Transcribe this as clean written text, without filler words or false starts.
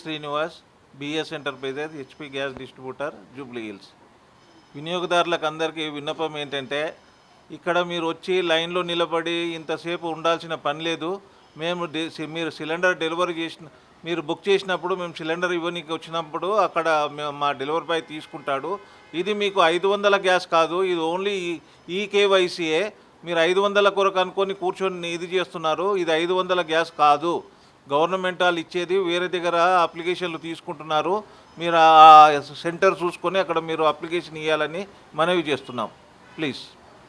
Srinivas, BS enterprises, HP gas distributor, Jubilee Hills. వినియోగదారులకు అందరికీ విన్నపం ఏంటంటే, ఇక్కడ మీరు వచ్చి లైన్లో నిలబడి ఇంతసేపు ఉండాల్సిన పని లేదు. మీరు సిలిండర్ డెలివరీ మీరు బుక్ చేసినప్పుడు మేము సిలిండర్ ఇవ్వనీకి వచ్చినప్పుడు అక్కడ మా డెలివరీ బాయ్ తీసుకుంటాడు. ఇది మీకు 500 గ్యాస్ కాదు, ఇది ఓన్లీ ఈకేవైసీయే. మీరు 500 కొరకు అనుకొని కూర్చొని ఇది చేస్తున్నారు. ఇది 500 గ్యాస్ కాదు. గవర్నమెంట్ వాళ్ళు ఇచ్చేది వేరే దగ్గర అప్లికేషన్లు తీసుకుంటున్నారు. మీరు ఆ సెంటర్ చూసుకొని అక్కడ మీరు అప్లికేషన్ ఇవ్వాలని మనవి చేస్తున్నాం. ప్లీజ్.